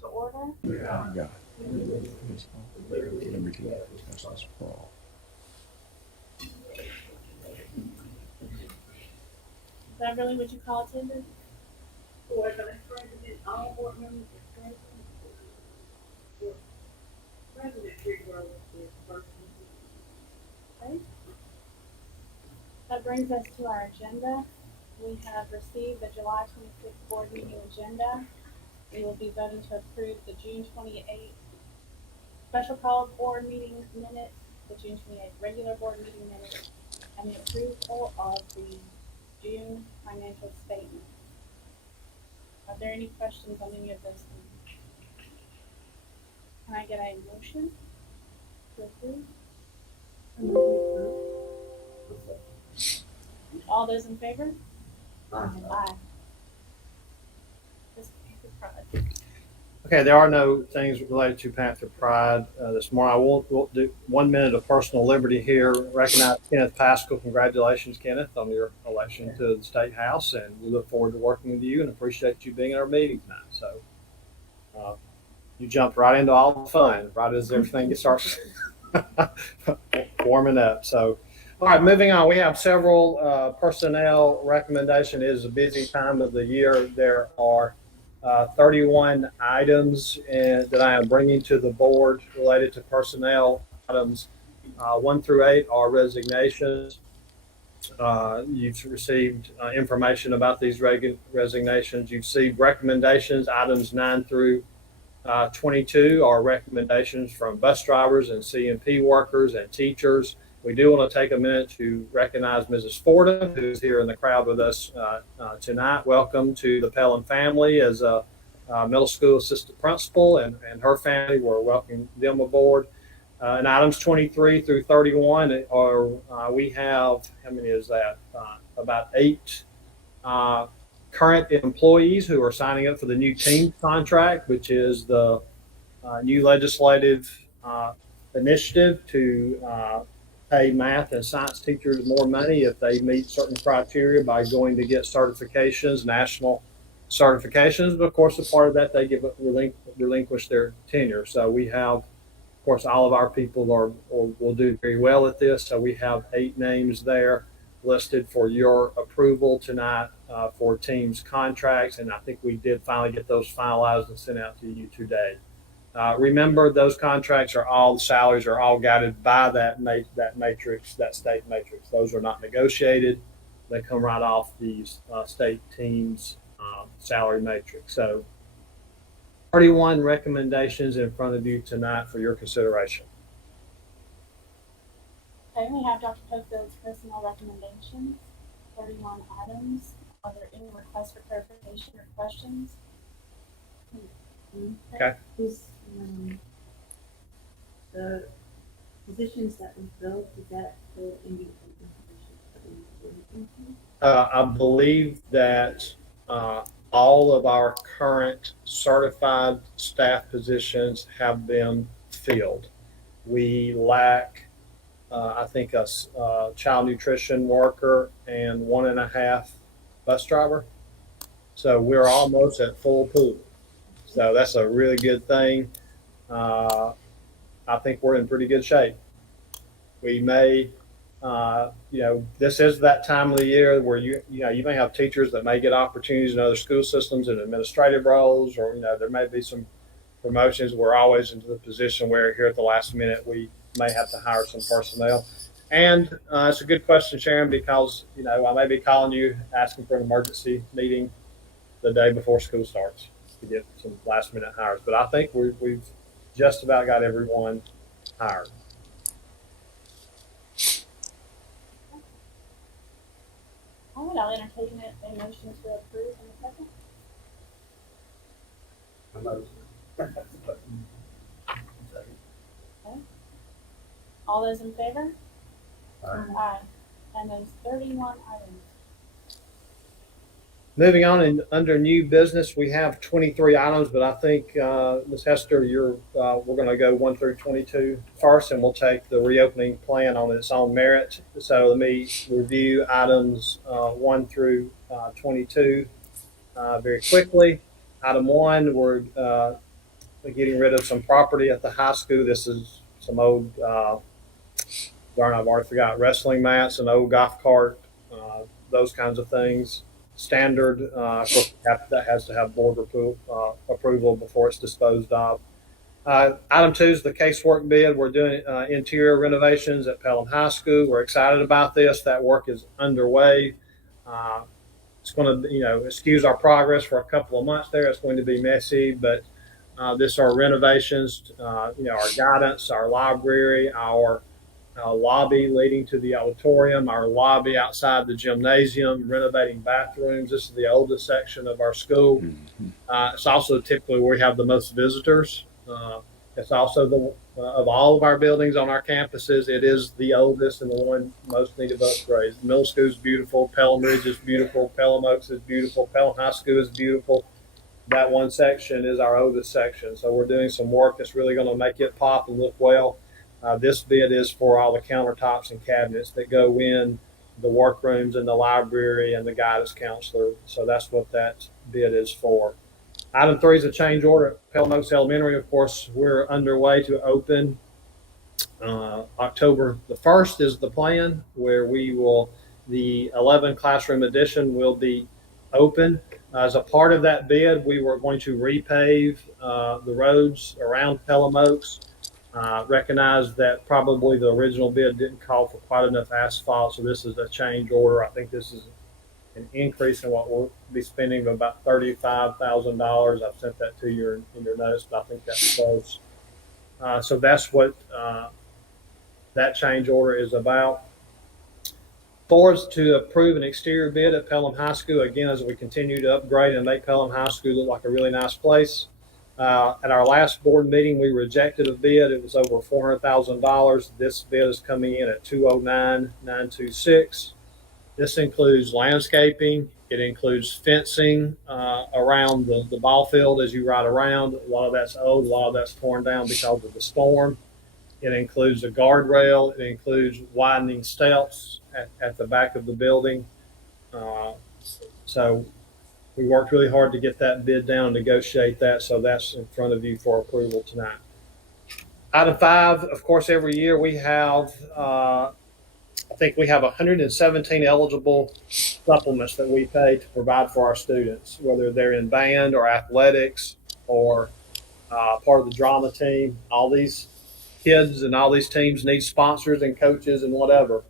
To order. Yeah. Liberty, justice for all. Beverly, would you call attendance? For Vice President, all board members are present. President Figueroa is first. Okay. That brings us to our agenda. We have received the July 26th board meeting agenda. We will be voting to approve the June 28th special call board meeting minutes, the June 28th regular board meeting minutes, and the approval of the June financial statement. Are there any questions on any of those things? Can I get a motion to approve? All those in favor? Aye. This Panther Pride. Okay, there are no things related to Panther Pride this morning. I will do 1 minute of personal liberty here. Recognize Kenneth Pascal. Congratulations, Kenneth, on your election to the State House, and we look forward to working with you and appreciate you being at our meeting tonight. So you jumped right into all the fun, right as everything starts warming up. So, all right, moving on. We have several personnel recommendations. It is a busy time of the year. There are 31 items that I am bringing to the board related to personnel. Items 1 through 8 are resignations. You've received information about these resignations. You've received recommendations. Items 9 through 22 are recommendations from bus drivers and CMP workers and teachers. We do want to take a minute to recognize Mrs. Fordham, who's here in the crowd with us tonight. Welcome to the Pellin family as a middle school assistant principal, and her family. We're welcoming them aboard. And items 23 through 31 are, we have, how many is that? About 8 current employees who are signing up for the new team contract, which is the new legislative initiative to pay math and science teachers more money if they meet certain criteria by going to get certifications, national certifications. But of course, as part of that, they relinquish their tenure. So we have, of course, all of our people will do very well at this. So we have 8 names there listed for your approval tonight for teams contracts. And I think we did finally get those finalized and sent out to you today. Remember, those contracts are all, the salaries are all guided by that matrix, that state matrix. Those are not negotiated. They come right off these state teams salary matrix. So 31 recommendations in front of you tonight for your consideration. Okay, we have Dr. Cofield's personnel recommendations, 31 items. Are there any requests for clarification or questions? Okay. The positions that we filled, is that the Indian positions that we were looking I believe that all of our current certified staff positions have been filled. We lack, I think, a child nutrition worker and 1.5 bus driver. So we're almost at full pool. So that's a really good thing. I think we're in pretty good shape. We may, this is that time of the year where you may have teachers that may get opportunities in other school systems and administrative roles, or there may be some promotions. We're always into the position where here at the last minute we may have to hire some personnel. And it's a good question, Sharon, because I may be calling you asking for an emergency meeting the day before school starts to get some last minute hires. But I think we've just about got everyone hired. All right, I'll entertain a motion to approve in a second. Okay. All those in favor? Aye. And those 31 items. Moving on, and under new business, we have 23 items, but I think, Ms. Hester, we're going to go 1 through 22 first, and we'll take the reopening plan on its own merit. So let me review items 1 through 22 very quickly. Item 1, we're getting rid of some property at the high school. This is some old, darn, I've already forgot, wrestling mats, an old golf cart, those kinds of things. Standard, of course, that has to have board approval before it's disposed of. Item two is the casework bid. We're doing interior renovations at Pelham High School. We're excited about this. That work is underway. It's going to, excuse our progress for a couple of months there. It's going to be messy, but this are renovations, our guidance, our library, our lobby leading to the auditorium, our lobby outside the gymnasium, renovating bathrooms. This is the oldest section of our school. It's also typically where we have the most visitors. It's also of all of our buildings on our campuses, it is the oldest and the one most needed upgrades. The middle school is beautiful. Pelham Ridge is beautiful. Pelham Oaks is beautiful. Pelham High School is beautiful. That one section is our oldest section. So we're doing some work that's really going to make it pop and look well. This bid is for all the countertops and cabinets that go in the workrooms and the library and the guidance counselor. So that's what that bid is for. Item three is a change order at Pelham Oaks Elementary. Of course, we're underway to open October the 1st is the plan, where the 11 classroom addition will be open. As a part of that bid, we were going to repave the roads around Pelham Oaks. Recognize that probably the original bid didn't call for quite enough asphalt, so this is a change order. I think this is an increase in what we'll be spending of about $35,000. I've sent that to you in your notes, but I think that's close. So that's what that change order is about. Four is to approve an exterior bid at Pelham High School, again, as we continue to upgrade and make Pelham High School look like a really nice place. At our last board meeting, we rejected a bid. It was over $400,000. This bid is coming in at $209,926. This includes landscaping. It includes fencing around the ball field as you ride around. A lot of that's old. A lot of that's torn down because of the storm. It includes a guardrail. It includes widening steps at the back of the building. So we worked really hard to get that bid down and negotiate that. So that's in front of you for approval tonight. Item five, of course, every year we have, I think we have 117 eligible supplements that we pay to provide for our students, whether they're in band or athletics or part of the drama team. All these kids and all these teams need sponsors and coaches and whatever.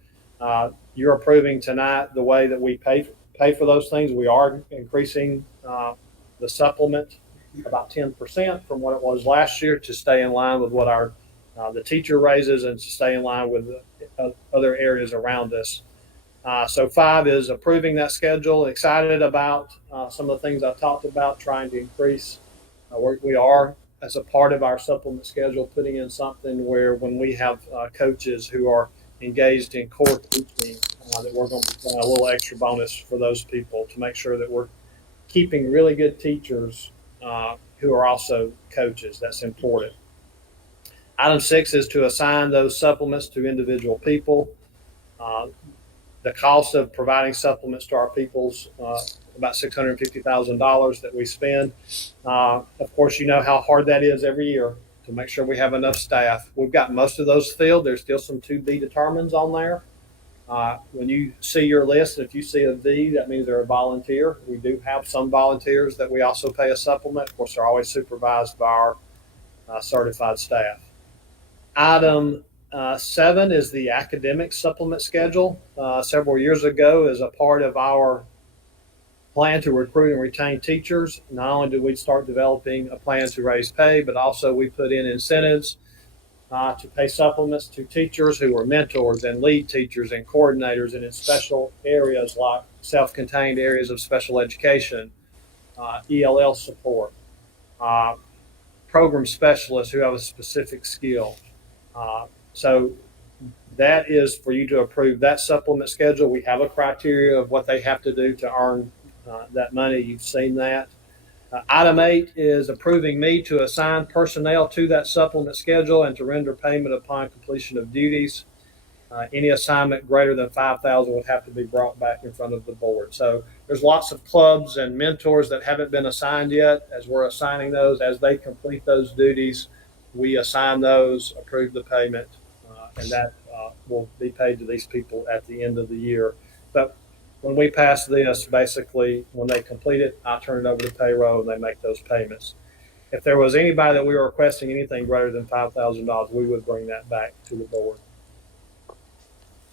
You're approving tonight the way that we pay for those things. We are increasing the supplement about 10% from what it was last year to stay in line with what our the teacher raises and to stay in line with other areas around us. So five is approving that schedule. Excited about some of the things I talked about, trying to increase. We are, as a part of our supplement schedule, putting in something where when we have coaches who are engaged in core teaching, that we're going to be a little extra bonus for those people to make sure that we're keeping really good teachers who are also coaches. That's important. Item six is to assign those supplements to individual people. The cost of providing supplements to our people's about $650,000 that we spend. Of course, you know how hard that is every year to make sure we have enough staff. We've got most of those filled. There's still some to be determined on there. When you see your list, if you see a V, that means they're a volunteer. We do have some volunteers that we also pay a supplement. Of course, they're always supervised by our certified staff. Item 7 is the academic supplement schedule. Several years ago, as a part of our plan to recruit and retain teachers, not only did we start developing a plan to raise pay, but also we put in incentives to pay supplements to teachers who are mentors and lead teachers and coordinators and in special areas like self-contained areas of special education, ELL support, program specialists who have a specific skill. So that is for you to approve that supplement schedule. We have a criteria of what they have to do to earn that money. You've seen that. Item 8 is approving me to assign personnel to that supplement schedule and to render payment upon completion of duties. Any assignment greater than 5,000 would have to be brought back in front of the board. So there's lots of clubs and mentors that haven't been assigned yet. As we're assigning those, as they complete those duties, we assign those, approve the payment, and that will be paid to these people at the end of the year. But when we pass this, basically, when they complete it, I turn it over to payroll and they make those payments. If there was anybody that we were requesting anything greater than $5,000, we would bring that back to the board.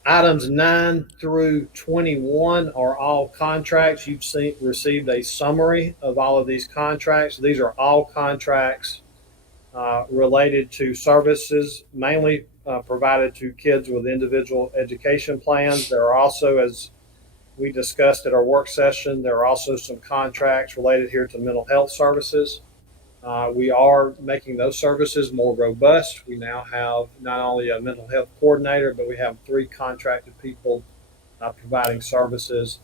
Items 9 through 21 are all contracts. You've received a summary of all of these contracts. These are all contracts related to services, mainly provided to kids with individual education plans. There are also, as we discussed at our work session, there are also some contracts related here to mental health services. We are making those services more robust. We now have not only a mental health coordinator, but we have 3 contracted people providing services.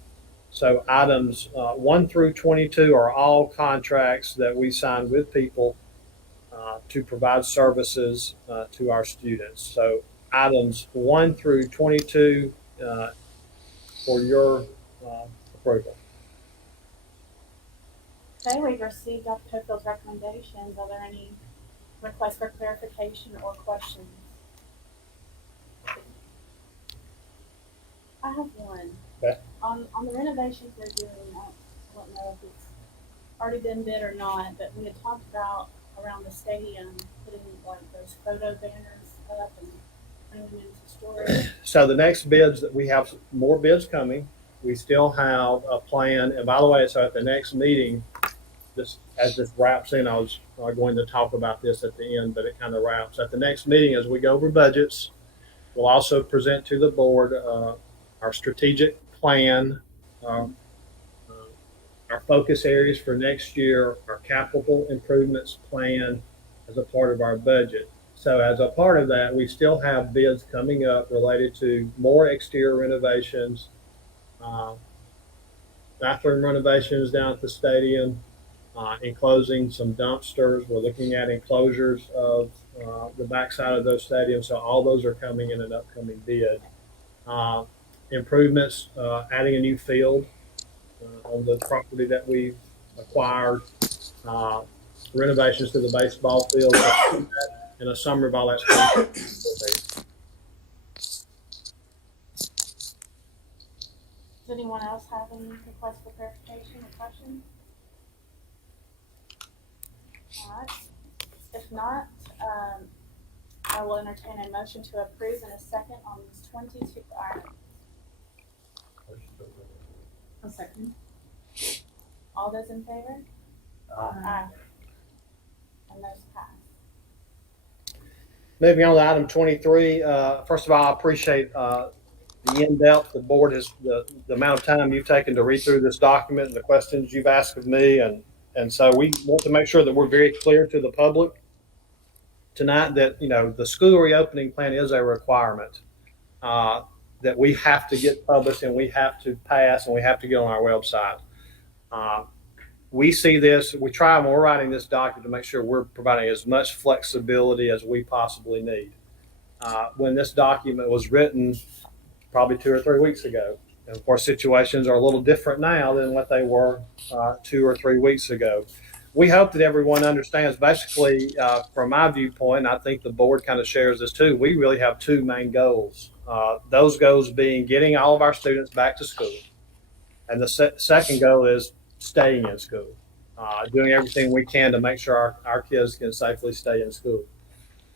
So items 1 through 22 are all contracts that we sign with people to provide services to our students. So items 1 through 22 for your approval. Okay, we've received Dr. Cofield's recommendations. Are there any requests for clarification or questions? I have one. Okay. On the renovations they're doing, I don't know if it's already been bid or not, but we had talked about around the stadium, putting like those photo banners up and putting them into storage. So the next bids, that we have more bids coming. We still have a plan. And by the way, so at the next meeting, as this wraps in, I was going to talk about this at the end, but it kind of wraps. At the next meeting, as we go over budgets, we'll also present to the board our strategic plan, our focus areas for next year, our capital improvements plan as a part of our budget. So as a part of that, we still have bids coming up related to more exterior renovations, bathroom renovations down at the stadium, enclosing some dumpsters. We're looking at enclosures of the backside of those stadiums. So all those are coming in an upcoming bid. Improvements, adding a new field on the property that we've acquired, renovations to the baseball field, and a summary of all that stuff. Does anyone else have any requests for clarification or questions? All right. If not, I will entertain a motion to approve in a second on these 22 items. A second. All those in favor? Aye. And those pass. Moving on to item 23. First of all, I appreciate the in-depth the board has, the amount of time you've taken to read through this document and the questions you've asked of me. And so we want to make sure that we're very clear to the public tonight that, you know, the school reopening plan is a requirement that we have to get published and we have to pass and we have to get on our website. We see this, we try when we're writing this document to make sure we're providing as much flexibility as we possibly need. When this document was written, probably 2 or 3 weeks ago, and of course situations are a little different now than what they were 2 or 3 weeks ago. We hope that everyone understands, basically, from my viewpoint, I think the board kind of shares this too, we really have 2 main goals. Those goals being getting all of our students back to school. And the second goal is staying in school, doing everything we can to make sure our kids can safely stay in school.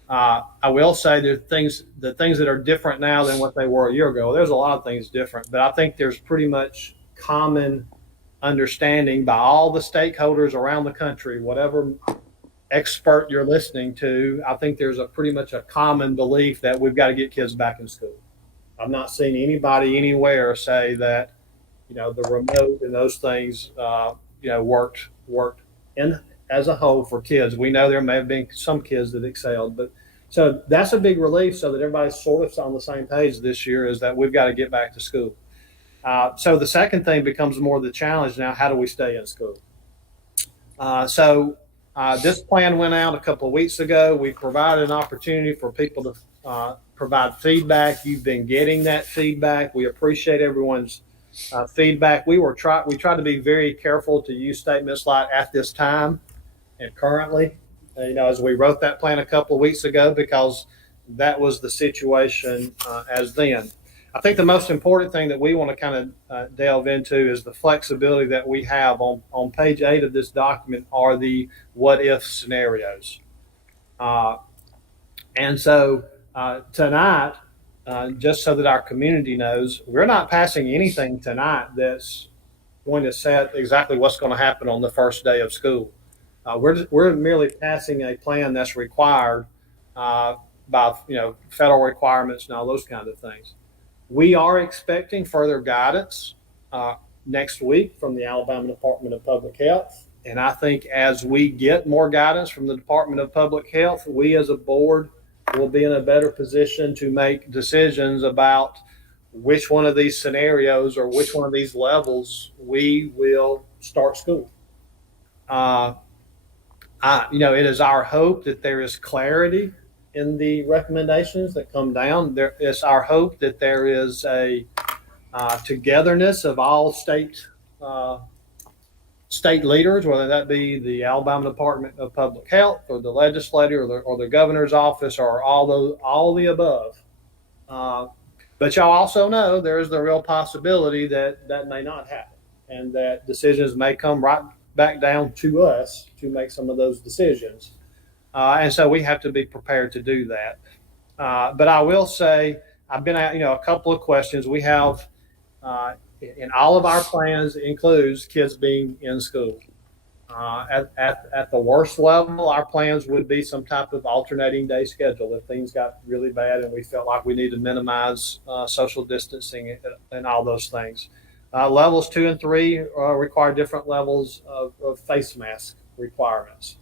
I will say the things that are different now than what they were a year ago. There's a lot of things different, but I think there's pretty much common understanding by all the stakeholders around the country, whatever expert you're listening to. I think there's pretty much a common belief that we've got to get kids back in school. I've not seen anybody anywhere say that, you know, the remote and those things, worked in as a whole for kids. We know there may have been some kids that excelled, but so that's a big relief, so that everybody's sort of on the same page this year, is that we've got to get back to school. So the second thing becomes more the challenge now. How do we stay in school? This plan went out a couple of weeks ago. We provided an opportunity for people to provide feedback. You've been getting that feedback. We appreciate everyone's feedback. We try to be very careful to use statements like "at this time" and "currently." As we wrote that plan a couple of weeks ago, because that was the situation as then. I think the most important thing that we want to kind of delve into is the flexibility that we have on page 8 of this document are the what if scenarios. And so tonight, just so that our community knows, we're not passing anything tonight that's going to set exactly what's going to happen on the first day of school. We're merely passing a plan that's required by federal requirements and all those kinds of things. We are expecting further guidance next week from the Alabama Department of Public Health. And I think as we get more guidance from the Department of Public Health, we as a board will be in a better position to make decisions about which one of these scenarios or which one of these levels we will start school. It is our hope that there is clarity in the recommendations that come down. It's our hope that there is a togetherness of all state leaders, whether that be the Alabama Department of Public Health or the legislature or the governor's office or all the above. But y'all also know there is the real possibility that may not happen, and that decisions may come right back down to us to make some of those decisions. And so we have to be prepared to do that. But I will say, I've been at, a couple of questions. We have, in all of our plans includes kids being in school. At the worst level, our plans would be some type of alternating day schedule if things got really bad and we felt like we need to minimize social distancing and all those things. Levels 2 and 3 require different levels of face mask requirements.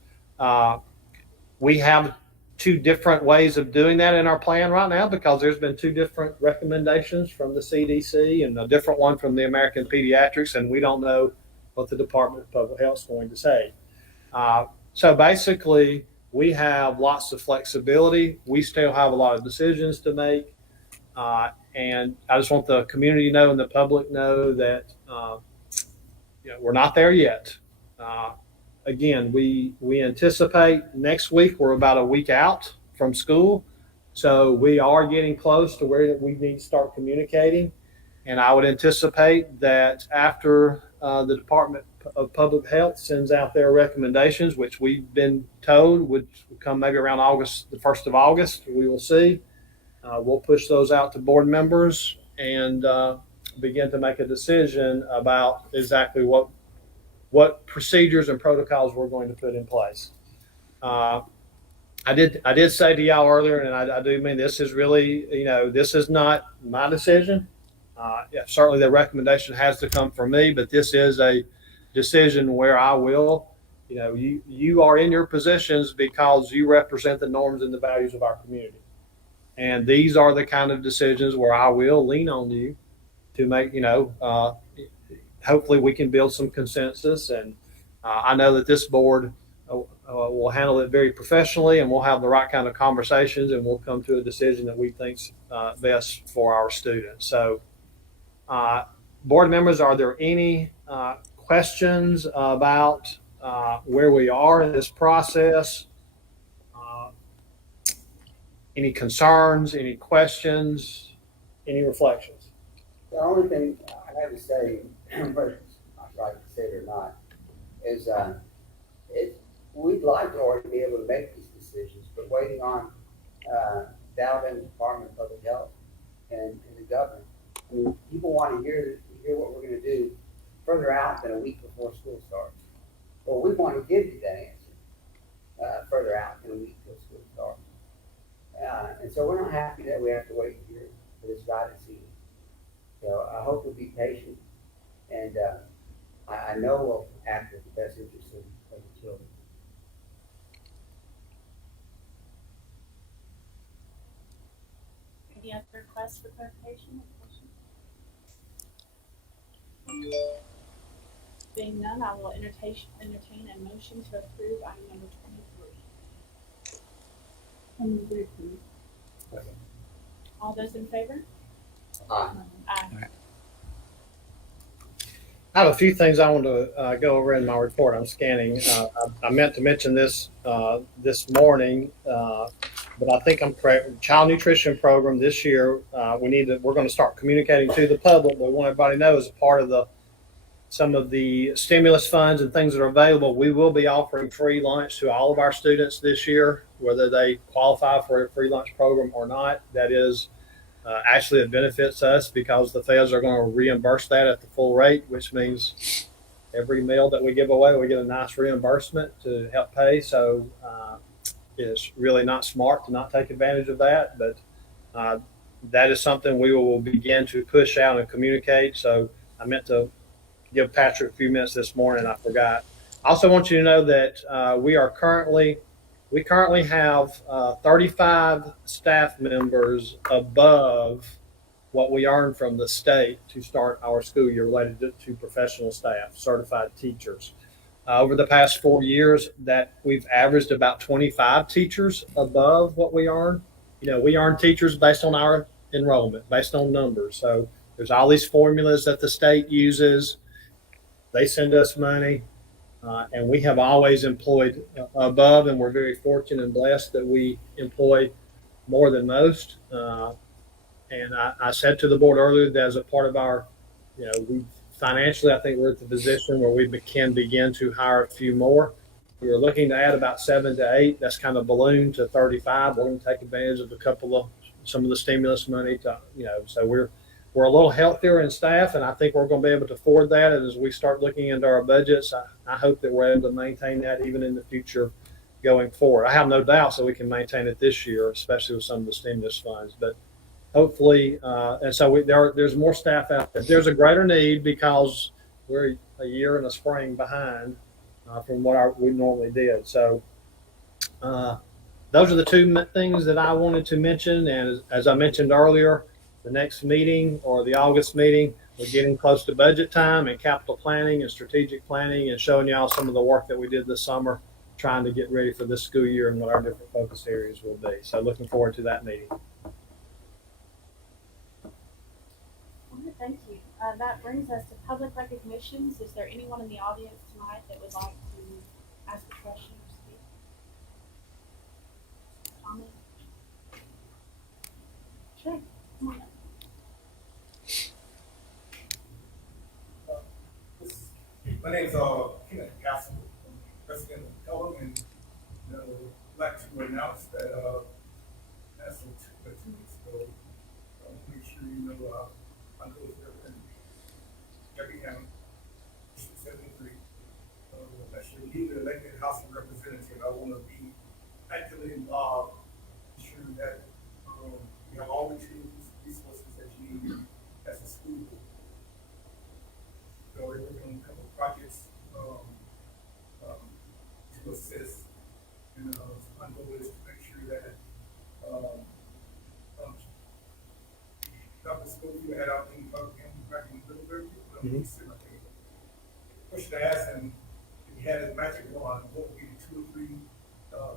We have 2 different ways of doing that in our plan right now because there's been 2 different recommendations from the CDC and a different one from the American Pediatrics, and we don't know what the Department of Public Health is going to say. So basically, we have lots of flexibility. We still have a lot of decisions to make. And I just want the community to know and the public know that we're not there yet. Again, we anticipate next week we're about a week out from school. So we are getting close to where we need to start communicating. And I would anticipate that after the Department of Public Health sends out their recommendations, which we've been told would come maybe around the 1st of August, we will see. We'll push those out to board members and begin to make a decision about exactly what procedures and protocols we're going to put in place. I did say to y'all earlier, and I do mean this is really, this is not my decision. Certainly the recommendation has to come from me, but this is a decision where I will, you are in your positions because you represent the norms and the values of our community. And these are the kind of decisions where I will lean on you to make, hopefully we can build some consensus. And I know that this board will handle it very professionally, and we'll have the right kind of conversations, and we'll come to a decision that we think's best for our students. So, board members, are there any questions about where we are in this process? Any concerns, any questions, any reflections? The only thing I have to say, whether it's not right to say it or not, is we'd like to already be able to make these decisions, but waiting on the Alabama Department of Public Health and the governor. I mean, people want to hear what we're going to do further out than a week before school starts. Well, we want to give you that answer further out than a week before school starts. And so we're not happy that we have to wait here for this guidance either. So I hope we'll be patient, and I know we'll act with the best interest of the children. Any other requests for clarification or questions? Being none, I will entertain a motion to approve item number 23. All those in favor? Aye. Aye. I have a few things I want to go over in my report. I'm scanning. I meant to mention this this morning, but I think I'm correct. Child nutrition program this year. We're going to start communicating to the public, but we want everybody to know as a part of some of the stimulus funds and things that are available, we will be offering free lunch to all of our students this year, whether they qualify for a free lunch program or not. That is. Actually, it benefits us because the feds are going to reimburse that at the full rate, which means every meal that we give away, we get a nice reimbursement to help pay. So it's really not smart to not take advantage of that. But that is something we will begin to push out and communicate. So I meant to give Patrick a few minutes this morning. I forgot. I also want you to know that we currently have 35 staff members above what we earn from the state to start our school year related to professional staff, certified teachers. Over the past 4 years, that we've averaged about 25 teachers above what we earn. We earn teachers based on our enrollment, based on numbers. So there's all these formulas that the state uses. They send us money. And we have always employed above, and we're very fortunate and blessed that we employ more than most. And I said to the board earlier that as a part of our, we financially, I think we're at the position where we can begin to hire a few more. We were looking to add about 7 to 8. That's kind of ballooned to 35. We're going to take advantage of some of the stimulus money so we're a little healthier in staff, and I think we're going to be able to afford that. And as we start looking into our budgets, I hope that we're able to maintain that even in the future going forward. I have no doubt that we can maintain it this year, especially with some of the stimulus funds. But hopefully, and so there's more staff out there. There's a greater need because we're a year and a spring behind from what we normally did. So those are the two things that I wanted to mention. And as I mentioned earlier, the next meeting or the August meeting, we're getting close to budget time and capital planning and strategic planning and showing y'all some of the work that we did this summer, trying to get ready for this school year and what our different focus areas will be. So looking forward to that meeting. All right, thank you. That brings us to public recognitions. Is there anyone in the audience tonight that would like to ask a question or speak? Comment? Sure, come on up. My name's Kenneth Castle, President of Pelham, and I'd like to announce that as of 2 weeks ago, make sure you know I'm going to represent every county, 73. As your newly elected House of Representative, I want to be actively involved, ensuring that you have all the tools, resources that you need as a school board. So we're working on a couple of projects to assist, and my goal is to make sure that Dr. Schofield had out in back in Middlebury. Question to ask him if he had his magic wand, what would be the 2 or 3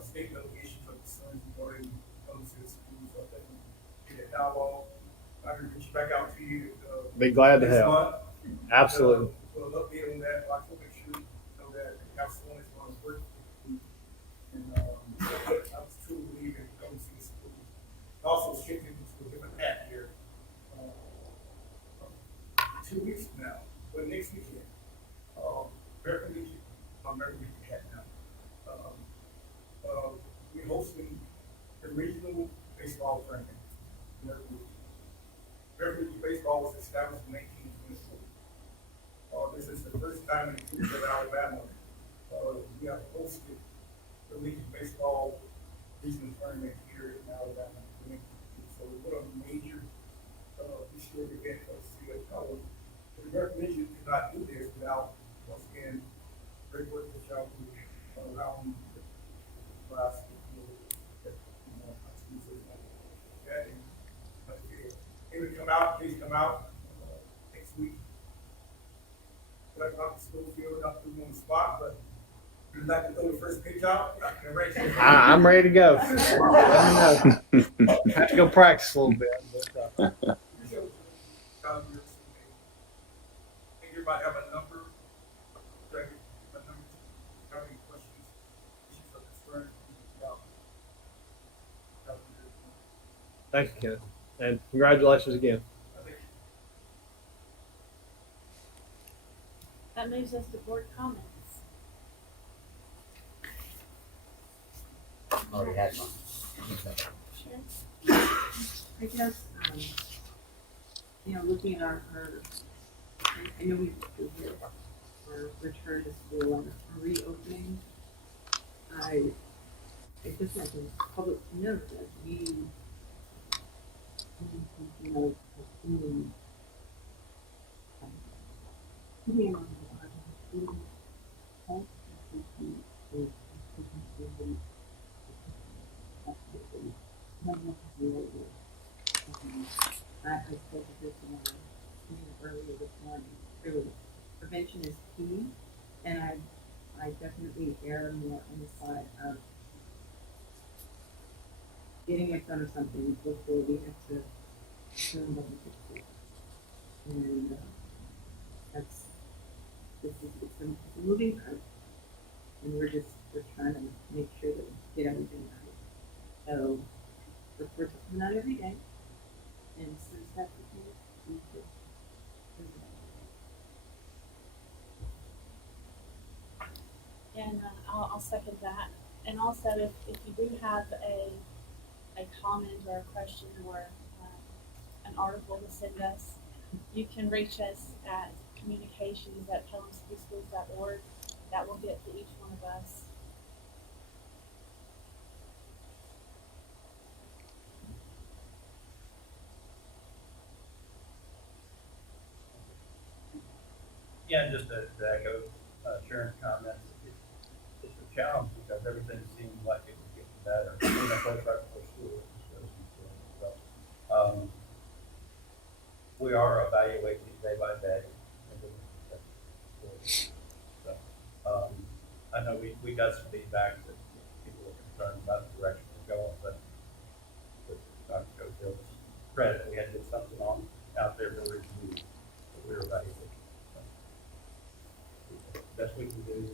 state delegations of concerns regarding comes to the schools so that they can get a dialogue. I can reach back out to you. Be glad to next help. month. Absolutely. For an update on that, I can make sure that the council is going to work. And I was truly believing in going to see the school. Also shifting into a different path here. 2 weeks from now, but next weekend, American Legion Cat now. We're hosting the regional baseball tournament. American Legion Baseball was established in 1924. This is the first time in the history of Alabama we have hosted the Legion Baseball regional tournament here in Alabama. So what a major historic event for us to see. The American Legion could not do this without, once again, great work that y'all do around the last please come out next week. Like Dr. Schofield, not put you on the spot, but You'd like to throw the first pitch out? I can arrange it. I'm ready to go. Let me know. Have to go practice a little bit. But, Appreciate what you think everybody have a number, have any questions, issues or concerns about? thank you, Kenneth. And congratulations again. I think That moves us to board comments. Already had one. Sure. I guess, looking at our, I know we did our return to school and our reopening. I just want the public to know that we, keeping on the health and safety is taking I spoke to this in a meeting earlier this morning. Really, prevention is key, and I definitely err more on the side of getting in front of something before we have to turn them to it. And it's a moving target, and we're trying to make sure that we get everything right. So we're coming out every day, and since that's the case, we should. And I'll second that. And also, if you do have a comment or a question or an article to send us, you can reach us at communications@pelhamcityschools.org. That will get to each one of us. Yeah, just to echo Sharon's comments, it's a challenge because everything seems like it was getting better. Even if it's right before school, so, we are evaluating it day by day. So, I know we got some feedback that people were concerned about the direction we're going, but with Dr. Cofield's credit, we had to get something out there for review that we were evaluating. Best we can do.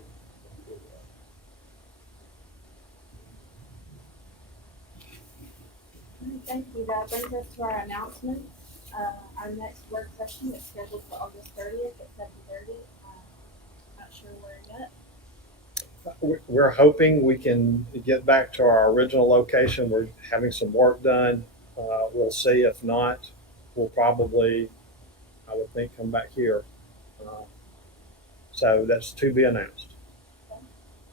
Thank you. That brings us to our announcements. Our next work session is scheduled for August 30th at 7:30. Not sure where yet. We're hoping we can get back to our original location. We're having some work done. We'll see. If not, we'll probably, I would think, come back here. So that's to be announced.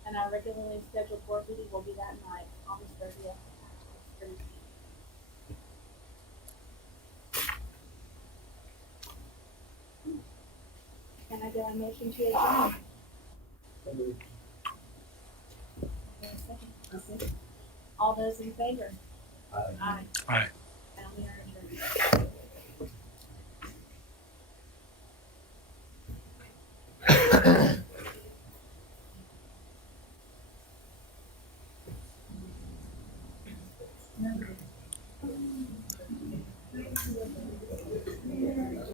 And our regularly scheduled board meeting will be that night, August 30th. Can I get a motion to adjourn? Second. Okay. All those in favor? Aye. Aye. Aye.